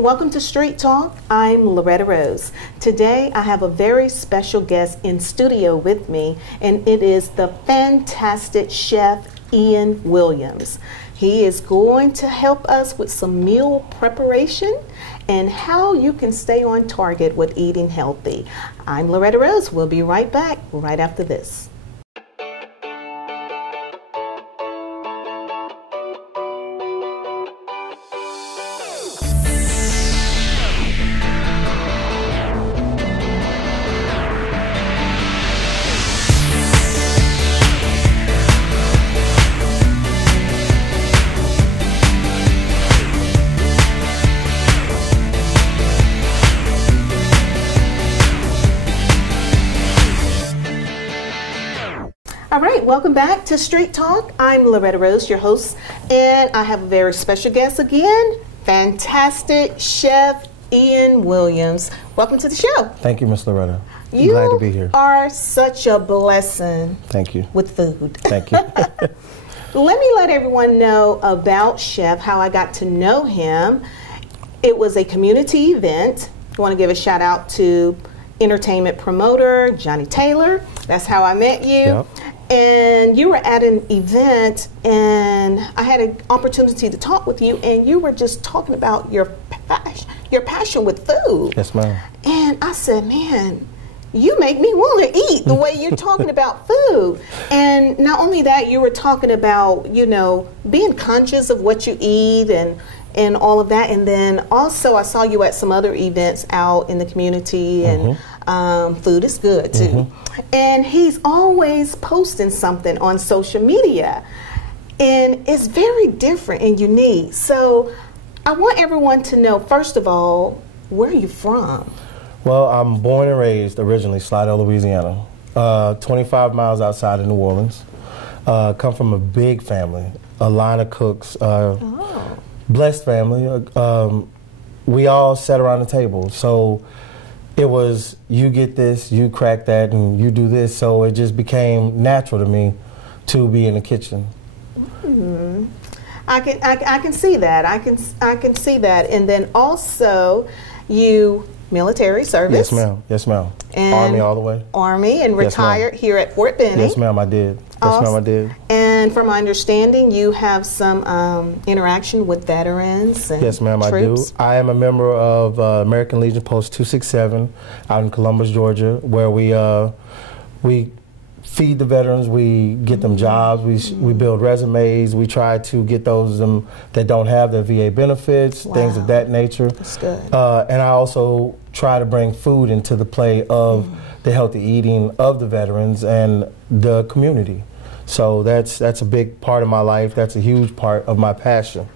Welcome to Street Talk. I'm Loretta Rose. Today I have a very special guest in studio with me, and it is the fantastic chef Ian Williams. He is going to help us with some meal preparation and how you can stay on target with eating healthy. I'm Loretta Rose. We'll be right back right after this. All right, welcome back to Street Talk. I'm Loretta Rose, your host, and I have a very special guest again, fantastic chef Ian Williams. Welcome to the show. Thank you, Miss Loretta. I'm You glad to be here. are such a blessing. Thank you. With food. Thank you. Let me let everyone know about Chef, how I got to know him. It was a community event. I want to give a shout out to entertainment promoter Johnny Taylor. That's how I met you. Yep. And you were at an event, and I had an opportunity to talk with you, and you were just talking about your passion with food. Yes, ma'am. And I said, man, you make me want to eat the way you're talking about food. And not only that, you were talking about, you know, being conscious of what you eat and all of that. And then also I saw you at some other events out in the community, and food is good too. And he's always posting something on social media, and it's very different and unique. So I want everyone to know, first of all, where are you from? Well, I'm born and raised originally Slidell, Louisiana, 25 miles outside of New Orleans. Come from a big family, a line of cooks, blessed family. We all sat around the table. So it was, you get this, you crack that, and you do this. So it just became natural to me to be in the kitchen. I can see that. I can see that. And then also, you military service. Yes, ma'am. Yes, ma'am. Army all the way. Army, and retired here at Fort Benning. Yes, ma'am. I did. Yes, ma'am. I did. And from my understanding, you have some interaction with veterans and yes, ma'am. troops. I do. I am a member of American Legion Post 267 out in Columbus, Georgia, where we feed the veterans, we get them jobs, we build resumes, we try to get those that don't have their VA benefits, things of that nature. That's good. And I also try to bring food into the play of the healthy eating of the veterans and the community. So that's a big part of my life. That's a huge part of my passion.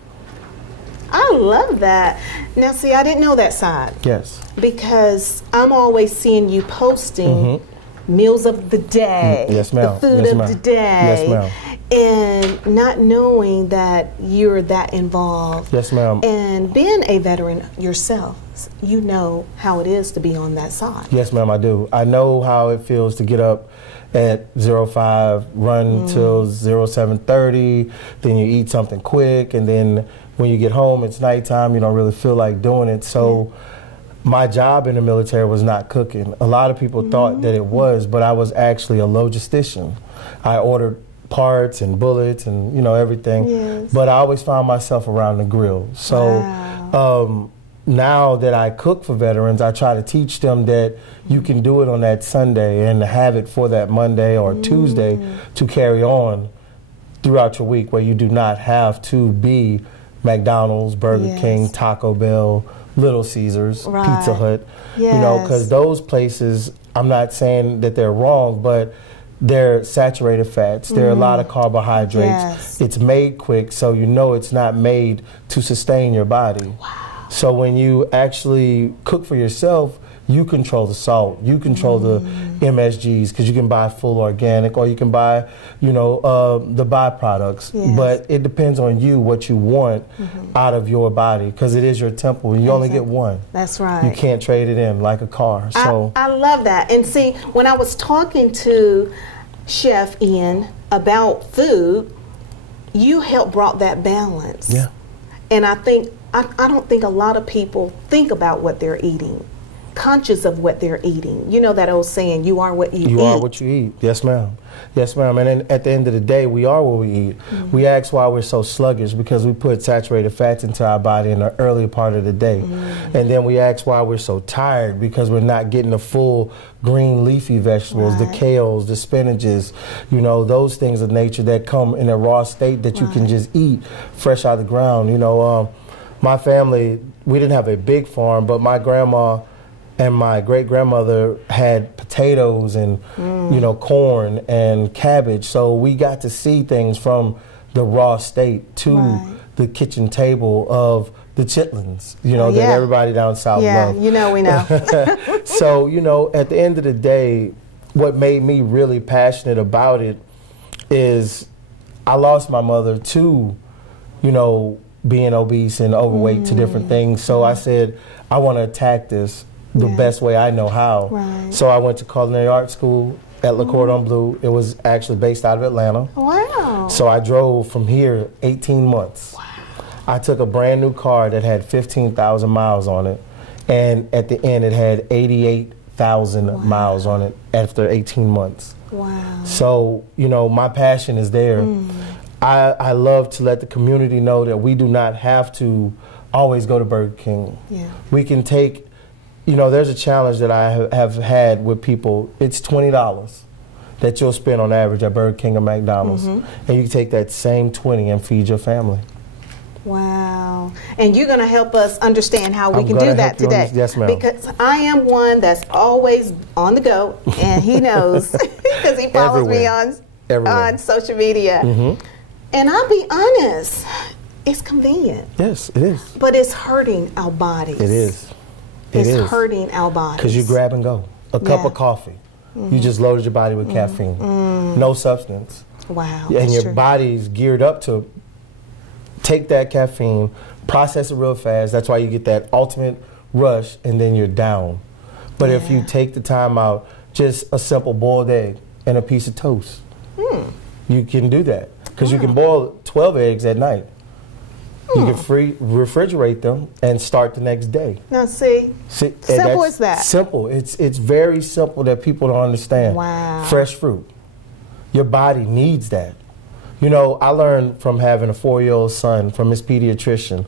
I love that. Now, see, I didn't know that side. Yes. Because I'm always seeing you posting meals of the day, yes, ma'am. the food yes, of the day, yes, ma'am. And not knowing that you're that involved. Yes, ma'am. And being a veteran yourself, you know how it is to be on that side. Yes, ma'am, I do. I know how it feels to get up at 05, run till 07:30, then you eat something quick, and then when you get home, it's nighttime, you don't really feel like doing it. So my job in the military was not cooking. A lot of people thought that it was, but I was actually a logistician. I ordered parts and bullets and, you know, everything. Yes. But I always found myself around the grill. So now that I cook for veterans, I try to teach them that you can do it on that Sunday and have it for that Monday or Tuesday to carry on throughout your week, where you do not have to be McDonald's, Burger King, Taco Bell, Little Caesars, Pizza Hut, you know, because those places, I'm not saying that they're wrong, but they're saturated fats. There are a lot of carbohydrates. Yes. It's made quick, so you know it's not made to sustain your body. Wow. So when you actually cook for yourself, you control the salt, you control the MSGs, because you can buy full organic, or you can buy, you know, the byproducts. Yes. But it depends on you what you want out of your body, because it is your temple, and you only get one. That's right. You can't trade it in like a car. So I love that. And see, when I was talking to Chef Ian about food, you helped brought that balance. Yeah. And I think I don't think a lot of people think about what they're eating, conscious of what they're eating. You know that old saying, you are what you eat. You are what you eat. Yes, ma'am. Yes, ma'am. And then at the end of the day, we are what we eat. We ask why we're so sluggish because we put saturated fats into our body in the early part of the day. And then we ask why we're so tired because we're not getting the full green leafy vegetables, the kales, the spinaches, you know, those things of nature that come in a raw state that you can just eat fresh out of the ground. You know, my family, we didn't have a big farm, but my grandma and my great-grandmother had potatoes and, you know, corn and cabbage. So we got to see things from the raw state to the kitchen table of the chitlins, you know, that everybody down south loves. You know, we know. So, you know, at the end of the day, what made me really passionate about it is I lost my mother to, you know, being obese and overweight to different things. So I said, I want to attack this the best way I know how. So I went to culinary art school at Le Cordon Bleu. It was actually based out of Atlanta. Wow. So I drove from here 18 months. Wow. I took a brand new car that had 15,000 miles on it. And at the end, it had 88,000 miles on it after 18 months. Wow. So, you know, my passion is there. I love to let the community know that we do not have to always go to Burger King. We can take, you know, there's a challenge that I have had with people. It's $20 that you'll spend on average at Burger King or McDonald's. And you can take that same 20 and feed your family. Wow. And you're going to help us understand how we can do that today. Yes, ma'am. Because I am one that's always on the go, and he knows because he follows me on social media. And I'll be honest, it's convenient. Yes, it is. But it's hurting our bodies. It is. It's hurting our bodies. Because you grab and go. A cup of coffee. You just loaded your body with caffeine. No substance. Wow. And your body's geared up to take that caffeine, process it real fast. That's why you get that ultimate rush, and then you're down. But if you take the time out, just a simple boiled egg and a piece of toast, you can do that. Because you can boil 12 eggs at night. You can refrigerate them and start the next day. Now see simple as that. Simple. It's very simple that people don't understand. Wow. Fresh fruit. Your body needs that. You know, I learned from having a 4-year-old son from his pediatrician.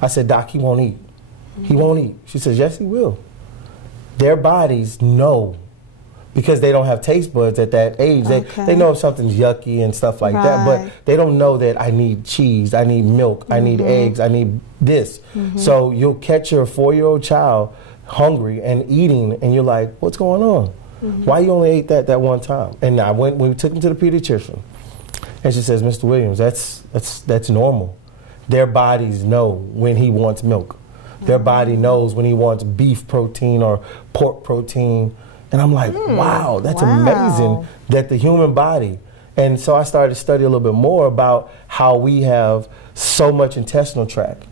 I said, Doc, he won't eat. He won't eat. She says, yes, he will. Their bodies know, because they don't have taste buds at that age. They know if something's yucky and stuff like that, but they don't know that I need cheese, I need milk, I need eggs, I need this. So you'll catch your 4-year-old child hungry and eating, and you're like, what's going on? Why you only ate that one time? And we took him to the pediatrician, and she says, Mr. Williams, that's normal. Their bodies know when he wants milk. Their body knows when he wants beef protein or pork protein. And I'm like, wow, that's amazing that the human body. And so I started to study a little bit more about how we have so much intestinal tract.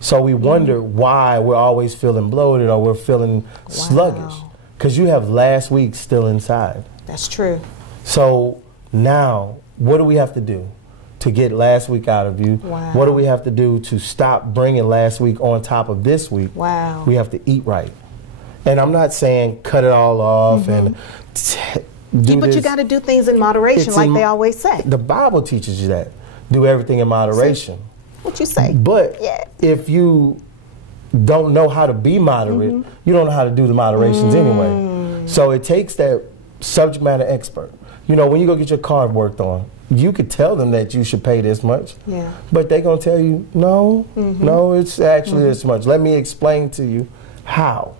So we wonder why we're always feeling bloated or we're feeling sluggish. Because you have last week still inside. That's true. So now, what do we have to do to get last week out of you? What do we have to do to stop bringing last week on top of this week? We have to eat right. And I'm not saying cut it all off and but you got to do things in moderation, like they always say. The Bible teaches you that. Do everything in moderation. See, what you say. But if you don't know how to be moderate, you don't know how to do the moderations anyway. So it takes that subject matter expert. You know, when you go get your car worked on, you could tell them that you should pay this much. But they're going to tell you, no, no, it's actually this much. Let me explain to you how.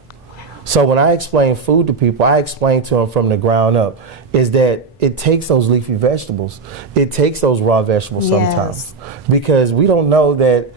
So when I explain food to people, I explain to them from the ground up, is that it takes those leafy vegetables. It takes those raw vegetables sometimes. Because we don't know that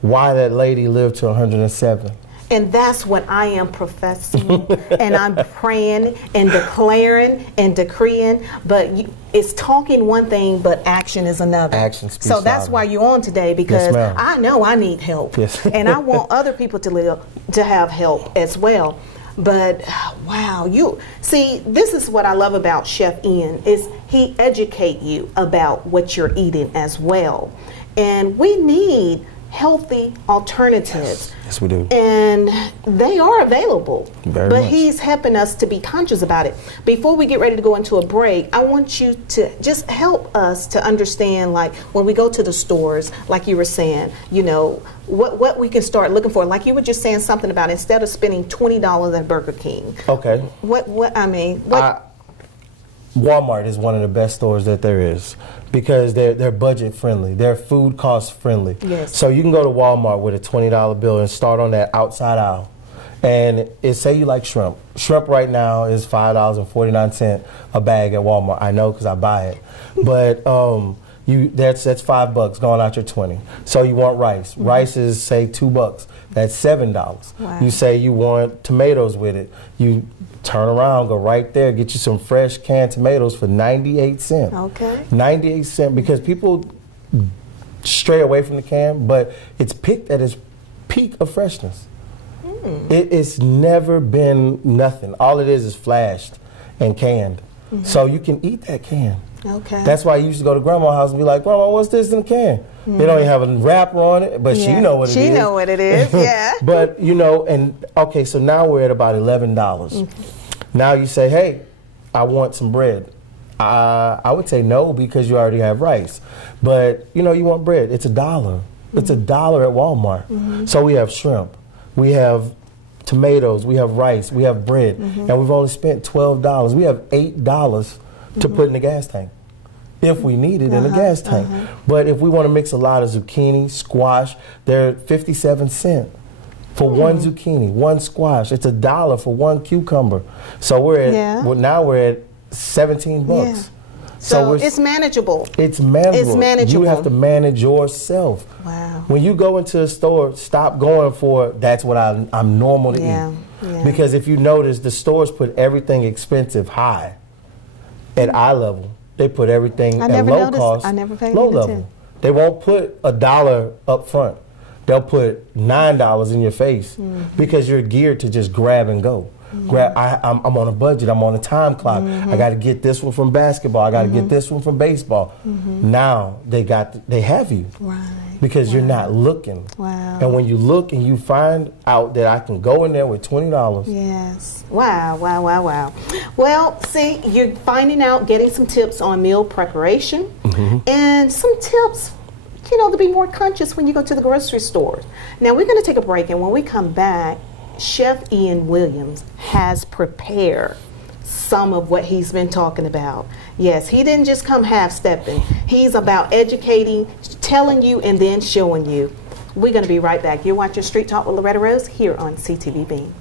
why that lady lived to 107. And that's what I am professing, and I'm praying and declaring and decreeing. But it's talking one thing, but action is another. Action speaks so that's why you're on today, because I know I need help, and I want other people to have help as well. But wow, you see, this is what I love about Chef Ian, is he educate you about what you're eating as well. And we need healthy alternatives. Yes, we do. And they are available. Very but much. he's helping us to be conscious about it. Before we get ready to go into a break, I want you to just help us to understand, like, when we go to the stores, like you were saying, you know, what we can start looking for. Like you were just saying something about, instead of spending $20 at Burger King. Okay. Walmart is one of the best stores that there is, because they're budget friendly, they're food cost friendly. Yes. So you can go to Walmart with a $20 bill and start on that outside aisle. And say you like shrimp. Shrimp right now is $5.49 a bag at Walmart. I know because I buy it. But that's $5 going out your 20. So you want rice. Mm-hmm. Rice is, say, $2. That's $7. Wow. You say you want tomatoes with it. You turn around, go right there, get you some fresh canned tomatoes for 98 cents. Okay. 98 cents, because people stray away from the can, but it's picked at its peak of freshness. It's never been nothing. All it is flashed and canned. Mm-hmm. So you can eat that can. Okay. That's why you used to go to Grandma's house and be like, Grandma, what's this in the can? Mm-hmm. They don't even have a wrapper on it, but she know what it is. She know what it is, yeah. But, you know, and okay, so now we're at about $11. Mm-hmm. Now you say, hey, I want some bread. I would say no, because you already have rice. But, you know, you want bread. It's $1. Mm-hmm. It's $1 at Walmart. Mm-hmm. So we have shrimp. We have tomatoes, we have rice, we have bread, and we've only spent $12. We have $8 to put in the gas tank, if we need it in the gas tank. But if we want to mix a lot of zucchini, squash, they're 57 cents for one zucchini, one squash. It's $1 for one cucumber. So now we're at 17 bucks. Yeah. So it's manageable. It's manageable. It's manageable. You have to manage yourself. Wow. When you go into a store, stop going for, that's what I'm normal to eat. Yeah. Because if you notice, the stores put everything expensive high at eye level. They put everything at low cost, low level. They won't put $1 up front. They'll put $9 in your face because you're geared to just grab and go. I'm on a budget. I'm on a time clock. I got to get this one from basketball. I got to get this one from baseball. Now they have you, because you're not looking. Wow. And when you look and you find out that I can go in there with $20. Yes. Wow. Wow. Wow. Wow. Well, see, you're finding out, getting some tips on meal preparation, and some tips, you know, to be more conscious when you go to the grocery store. Now we're going to take a break, and when we come back, Chef Ian Williams has prepared some of what he's been talking about. Yes, he didn't just come half-stepping. He's about educating, telling you, and then showing you. We're going to be right back. You're watching Street Talk with Loretta Rose here on CTV Bean.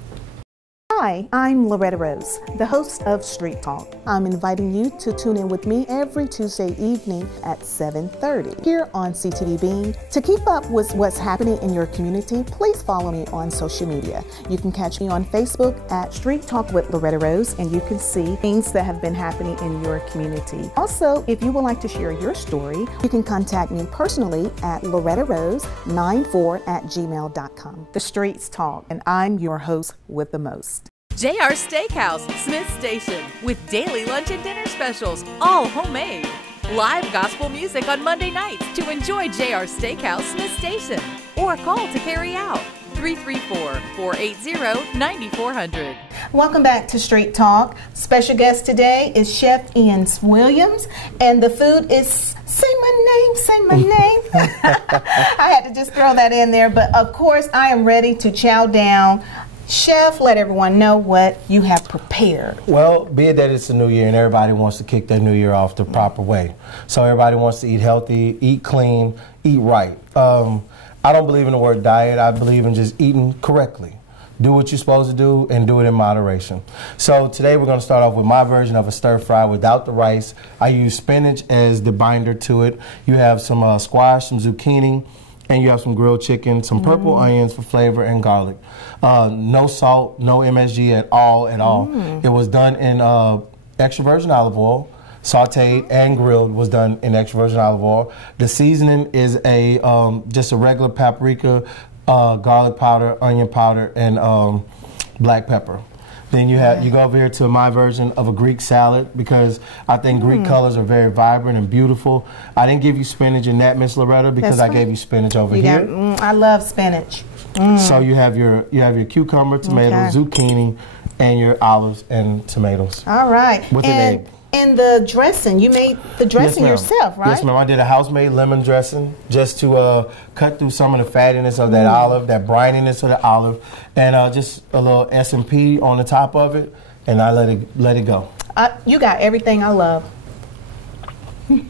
Hi, I'm Loretta Rose, the host of Street Talk. I'm inviting you to tune in with me every Tuesday evening at 7:30 here on CTV Bean. To keep up with what's happening in your community, please follow me on social media. You can catch me on Facebook at Street Talk with Loretta Rose, and you can see things that have been happening in your community. Also, if you would like to share your story, you can contact me personally at lorettarose94@gmail.com. The Streets Talk, and I'm your host with the most. JR Steakhouse, Smith Station, with daily lunch and dinner specials, all homemade. Live gospel music on Monday nights to enjoy JR Steakhouse, Smith Station. Or call to carry out, 334-480-9400. Welcome back to Street Talk. Special guest today is Chef Ian Williams, and the food is, say my name. I had to just throw that in there, but of course I am ready to chow down. Chef, let everyone know what you have prepared. Well, be it that it's a new year and everybody wants to kick their new year off the proper way. So everybody wants to eat healthy, eat clean, eat right. I don't believe in the word diet. I believe in just eating correctly. Do what you're supposed to do and do it in moderation. So today we're going to start off with my version of a stir fry without the rice. I use spinach as the binder to it. You have some squash, some zucchini, and you have some grilled chicken, some purple onions for flavor, and garlic. No salt, no MSG at all. It was done in extra virgin olive oil, sauteed and grilled, was done in extra virgin olive oil. The seasoning is just a regular paprika, garlic powder, onion powder, and black pepper. Then you go over here to my version of a Greek salad because I think Greek colors are very vibrant and beautiful. I didn't give you spinach in that, Miss Loretta, because I gave you spinach over here. I love spinach. So you have your cucumber, tomatoes, zucchini, and your olives and tomatoes. All right. With an egg. And the dressing, you made the dressing yourself, right? Yes, ma'am. I did a house-made lemon dressing just to cut through some of the fattiness of that olive, that brininess of the olive, and just a little S&P on the top of it, and I let it go. You got everything I love. You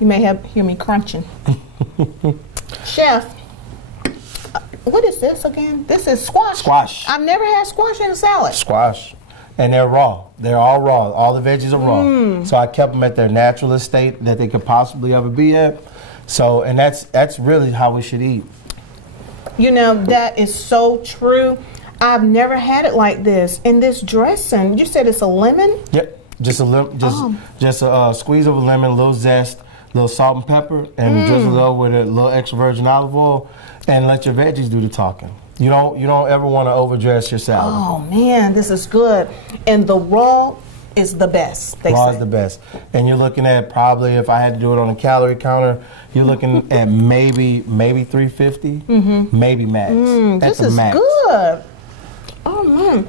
may hear me crunching. Chef, what is this again? This is squash. Squash. I've never had squash in a salad. Squash. And they're raw. They're all raw. All the veggies are raw. So I kept them at their natural state that they could possibly ever be at. So, and that's really how we should eat. You know, that is so true. I've never had it like this. And this dressing, you said it's a lemon? Yep. Just a squeeze of a lemon, a little zest, a little salt and pepper, and drizzle it over with a little extra virgin olive oil, and let your veggies do the talking. You don't ever want to overdress your salad. Oh man, this is good. And the raw is the best. Raw is the best. And you're looking at probably, if I had to do it on a calorie counter, you're looking at maybe 350, maybe max. This is max. Good. Oh man,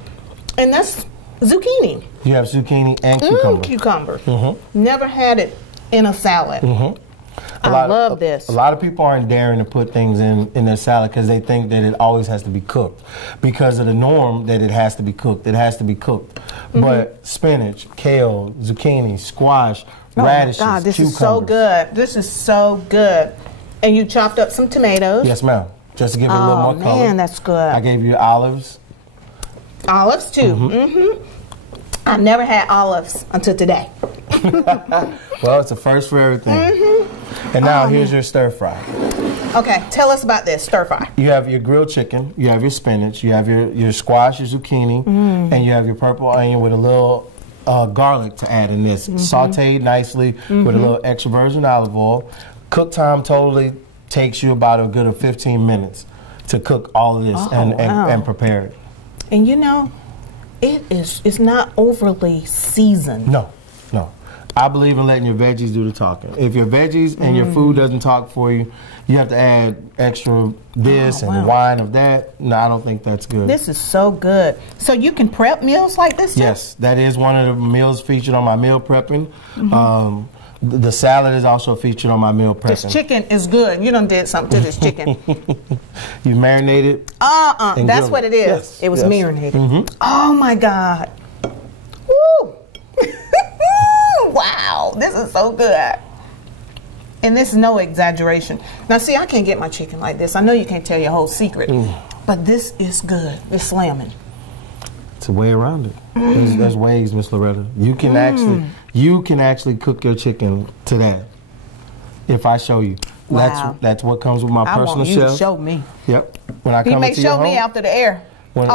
and that's zucchini. You have zucchini and cucumber. Cucumber. Never had it in a salad. I love this. A lot of people aren't daring to put things in their salad because they think that it always has to be cooked. Because of the norm that it has to be cooked. It has to be cooked. But spinach, kale, zucchini, squash, radishes, God, this cucumbers. is so good. This is so good. And you chopped up some tomatoes. Yes, ma'am. Just to give it a little more color. Oh, man, that's good. I gave you olives. Olives, too. I've never had olives until today. Well, it's a first for everything. And now here's your stir fry. Okay, tell us about this stir fry. You have your grilled chicken, you have your spinach, you have your squash, your zucchini, and you have your purple onion with a little garlic to add in this. Sauteed nicely with a little extra virgin olive oil. Cook time totally takes you about a good 15 minutes to cook all of this and prepare it. And you know, it's not overly seasoned. No. I believe in letting your veggies do the talking. If your veggies and your food doesn't talk for you, you have to add extra this and wine of that. No, I don't think that's good. This is so good. So you can prep meals like this too? Yes, that is one of the meals featured on my meal prepping. The salad is also featured on my meal prepping. This chicken is good. You done did something to this chicken. You marinated? That's what it is. Yes, it was marinated. Oh my God. Woo! Wow, this is so good. And this is no exaggeration. Now see, I can't get my chicken like this. I know you can't tell your whole secret, but this is good. It's slamming. It's a way around it. There's ways, Miss Loretta. You can actually cook your chicken to that. If I show you. Wow. That's what comes with my personal chef. I want you to show me. Yep. When I come into your home, me after the air. When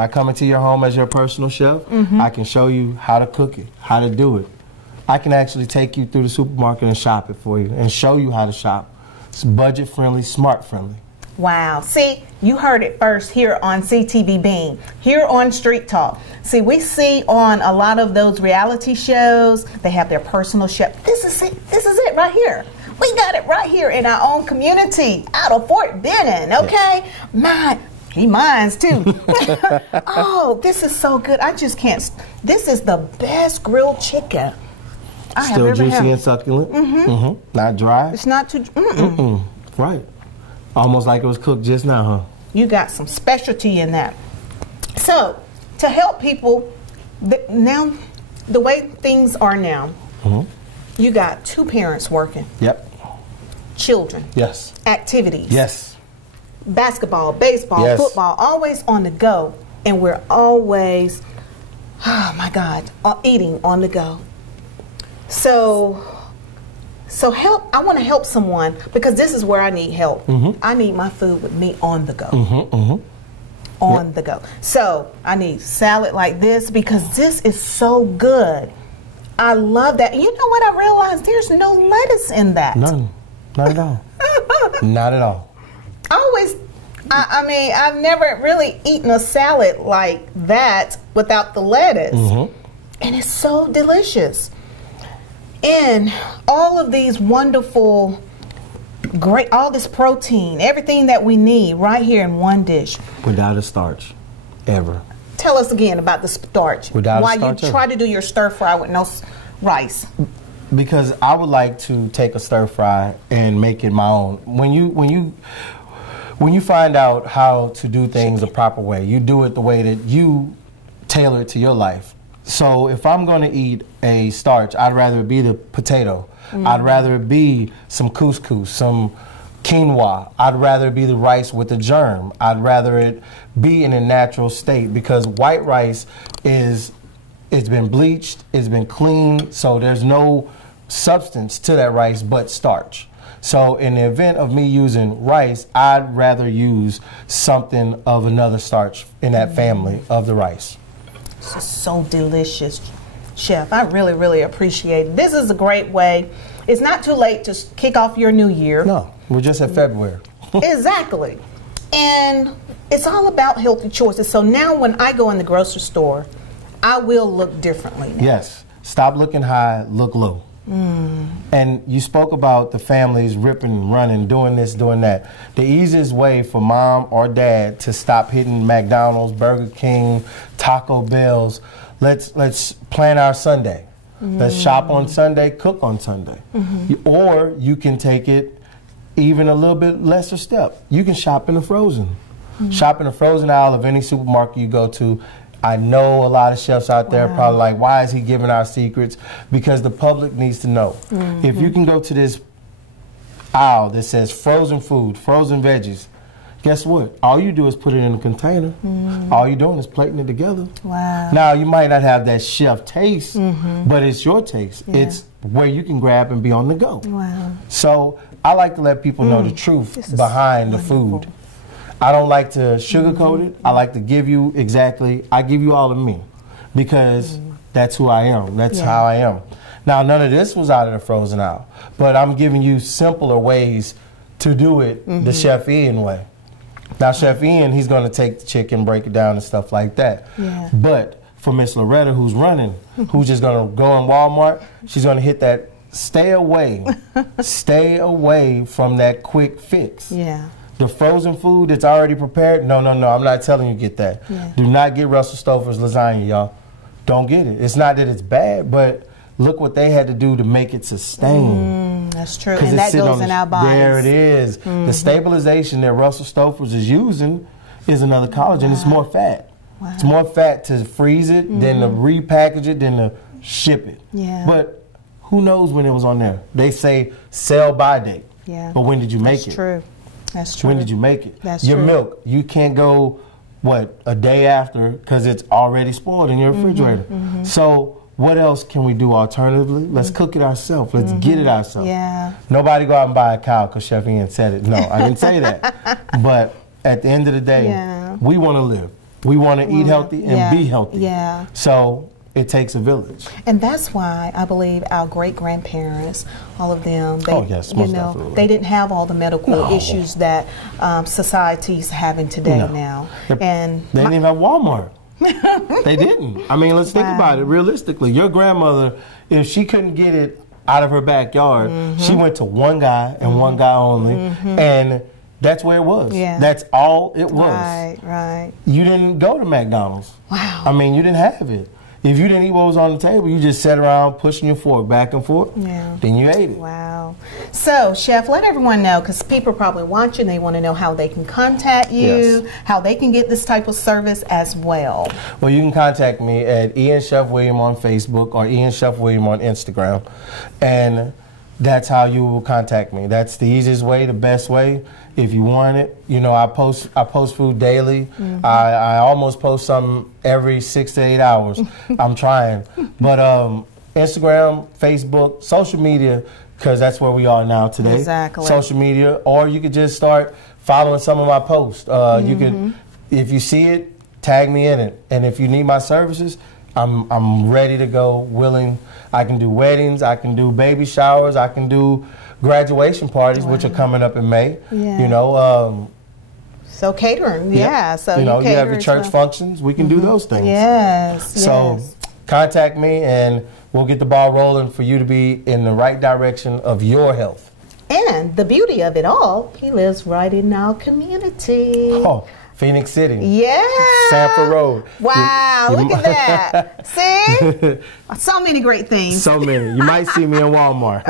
I come into your home as your personal chef, I can show you how to cook it, how to do it. I can actually take you through the supermarket and shop it for you and show you how to shop. It's budget friendly, smart friendly. Wow. See, you heard it first here on CTV Bean, here on Street Talk. See, we see on a lot of those reality shows, they have their personal chef. This is it right here. We got it right here in our own community out of Fort Benning, okay? Yes. He minds too. Oh, this is so good. I just can't. This is the best grilled chicken I have ever had. Still juicy and succulent. Not dry. It's not too. Right. Almost like it was cooked just now, huh? You got some specialty in that. So, to help people, now, the way things are now, you got two parents working. Yep. Children. Yes. Activities. Yes. Basketball, baseball, football, always on the go. And we're always, oh my God, eating on the go. So help, I want to help someone because this is where I need help. I need my food with me on the go. On the go. So I need salad like this because this is so good. I love that. And you know what I realized? There's no lettuce in that. None. Not at all. Not at all. I always I mean, I've never really eaten a salad like that without the lettuce. And it's so delicious. And all of these wonderful, great, all this protein, everything that we need right here in one dish. Without a starch, ever. Tell us again about the starch. Without why a starch you try to do your stir fry with no rice. Because I would like to take a stir fry and make it my own. When you find out how to do things the proper way, you do it the way that you tailor it to your life. So if I'm going to eat a starch, I'd rather it be the potato. I'd rather it be some couscous, some quinoa. I'd rather it be the rice with the germ. I'd rather it be in a natural state, because white rice it's been bleached, it's been cleaned, so there's no substance to that rice but starch. So in the event of me using rice, I'd rather use something of another starch in that family of the rice. This is so delicious, Chef. I really, really appreciate it. This is a great way. It's not too late to kick off your new year. No, we're just at February. Exactly. And it's all about healthy choices. So now when I go in the grocery store, I will look differently now. Yes. Stop looking high, look low. And you spoke about the families ripping, running, doing this, doing that. The easiest way for mom or dad to stop hitting McDonald's, Burger King, Taco Bell's, let's plan our Sunday. Let's shop on Sunday, cook on Sunday. Or you can take it even a little bit lesser step. You can shop in the frozen. Shop in the frozen aisle of any supermarket you go to. I know a lot of chefs out there are probably like, why is he giving our secrets? Because the public needs to know. If you can go to this aisle that says frozen food, frozen veggies, guess what? All you do is put it in a container. All you're doing is plating it together. Now, you might not have that chef taste, but it's your taste. It's where you can grab and be on the go. So I like to let people know the truth behind the food. I don't like to sugarcoat it. I like to give you I give you all of me, because that's who I am. That's how I am. Now, none of this was out of the frozen aisle, but I'm giving you simpler ways to do it the Chef Ian way. Now, Chef Ian, he's going to take the chicken, break it down and stuff like that. But for Miss Loretta, who's running, who's just going to go in Walmart, she's going to hit that stay away from that quick fix. The frozen food that's already prepared, no, I'm not telling you get that. Do not get Russell Stover's lasagna, y'all. Don't get it. It's not that it's bad, but look what they had to do to make it sustain. That's true, and that goes in our bodies. There it is. The stabilization that Russell Stover's is using is another collagen. It's more fat. It's more fat to freeze it than to repackage it, than to ship it. But who knows when it was on there? They say sell by date. But when did you make it? That's true. That's true. When did you make it? That's Your true. milk, you can't go, a day after, because it's already spoiled in your refrigerator. So what else can we do alternatively? Let's cook it ourselves. Let's get it ourselves. Nobody go out and buy a cow because Chef Ian said it. No, I didn't say that. But at the end of the day, we want to live. We want to eat healthy and be healthy. So it takes a village. And that's why I believe our great-grandparents, all of them, they, definitely. They didn't have all the medical issues that society's having today now. And they didn't even have Walmart. They didn't. I mean, let's think about it realistically. Your grandmother, if she couldn't get it out of her backyard, she went to one guy and one guy only, and that's where it was. That's all it was. Right. You didn't go to McDonald's. I mean, you didn't have it. If you didn't eat what was on the table, you just sat around pushing your fork back and forth, then you ate it. Wow. So, Chef, let everyone know, because people are probably watching, they want to know how they can contact you, how they can get this type of service as well. Well, you can contact me at Ian Chef William on Facebook or Ian Chef William on Instagram, and that's how you will contact me. That's the easiest way, the best way. If you want it, I post food daily. I almost post something every 6 to 8 hours. I'm trying. But Instagram, Facebook, social media, because that's where we are now today. Exactly. Social media, or you could just start following some of my posts. You could, if you see it, tag me in it. And if you need my services, I'm ready to go, willing. I can do weddings, I can do baby showers, I can do graduation parties, which are coming up in May. So catering, yeah. So you know, you have cater your church functions. We can do those things. Yes. So contact me, and we'll get the ball rolling for you to be in the right direction of your health. And the beauty of it all, he lives right in our community. Oh, Phoenix City. Yeah. Sanford Road. Wow, look at that. See? So many great things. So many. You might see me in Walmart.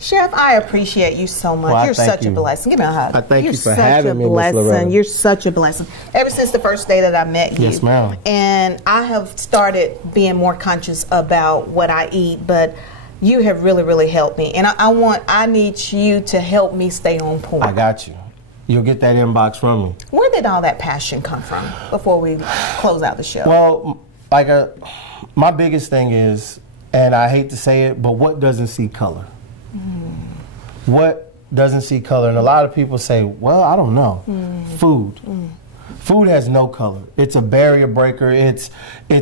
Chef, I appreciate you so much. Well, You're such a blessing. Give me a hug. I thank You're you for having me, Miss Loretta. You're such a blessing. Ever since the first day that I met you. Yes, ma'am. And I have started being more conscious about what I eat, but you have really, really helped me. And I need you to help me stay on point. I got you. You'll get that inbox from me. Where did all that passion come from before we close out the show? Well, my biggest thing is, and I hate to say it, but what doesn't see color? What doesn't see color? And a lot of people say, well, I don't know. Food. Food has no color. It's a barrier breaker. It's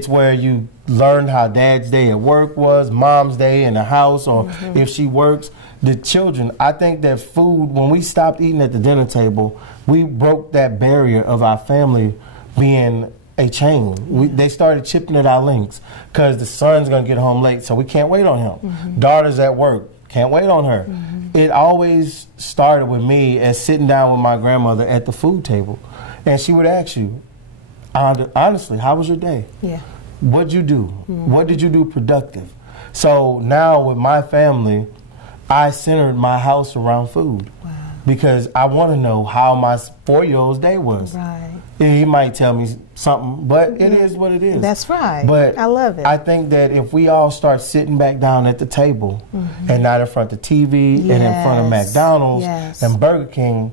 where you learn how Dad's day at work was, Mom's day in the house, or if she works. The children, I think that food, when we stopped eating at the dinner table, we broke that barrier of our family being a chain. They started chipping at our links because the son's going to get home late, so we can't wait on him. Daughter's at work, can't wait on her. It always started with me as sitting down with my grandmother at the food table, and she would ask you, honestly, how was your day? Yeah. What'd you do? What did you do productive? So now with my family, I centered my house around food. Wow. Because I want to know how my 4-year-old's day was. Right. He might tell me something, but it is what it is. That's right. But I love it. I think that if we all start sitting back down at the table and not in front of TV and in front of McDonald's and Burger King,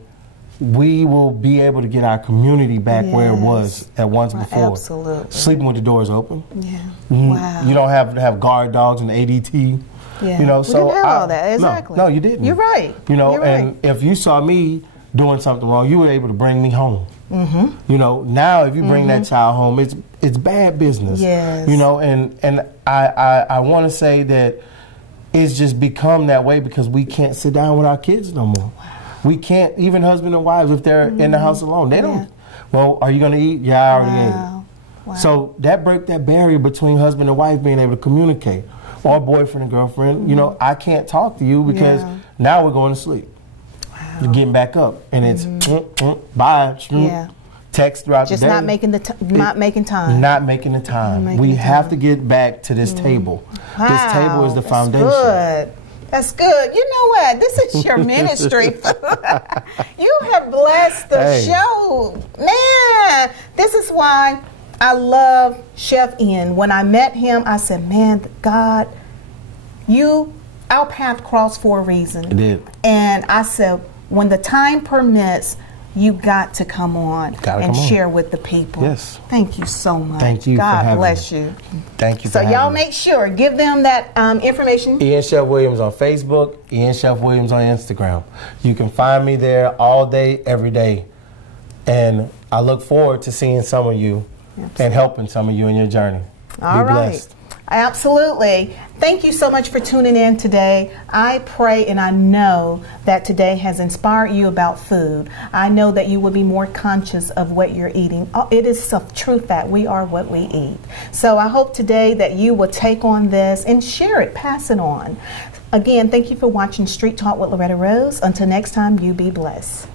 we will be able to get our community back where it was at once before. Absolutely. Sleeping with the doors open. Yeah. Wow. You don't have to have guard dogs and ADT. Yeah. You know, we didn't have all that. Exactly. No, you didn't. You're right. You know, and if you saw me doing something wrong, you were able to bring me home. You know, now if you bring that child home, it's bad business. Yes. You know, and I want to say that it's just become that way because we can't sit down with our kids no more. Wow. We can't, even husband and wives, if they're in the house alone, they don't. Well, are you going to eat? Yeah, I already ate. Wow. So that broke that barrier between husband and wife being able to communicate. Or boyfriend and girlfriend, you know, I can't talk to you because now we're going to sleep. Wow. You're getting back up, and it's bye. Text throughout the day. Just not making the time. Not making the time. We have to get back to this table. Wow. This table is the foundation. Good. That's good. You know what? This is your ministry. You have blessed the show. Man, this is why I love Chef Ian. When I met him, I said, man, God, our path crossed for a reason. It did. And I said, when the time permits, you got to come on and share with the people. Yes. Thank you so much. Thank you. God bless you. Thank you. So y'all make sure, give them that information. Ian Chef Williams on Facebook, Ian Chef Williams on Instagram. You can find me there all day, every day. And I look forward to seeing some of you and helping some of you in your journey. All right. Blessed. Absolutely. Thank you so much for tuning in today. I pray and I know that today has inspired you about food. I know that you will be more conscious of what you're eating. It is a true fact. We are what we eat. So I hope today that you will take on this and share it, pass it on. Again, thank you for watching Street Talk with Loretta Rose. Until next time, you be blessed.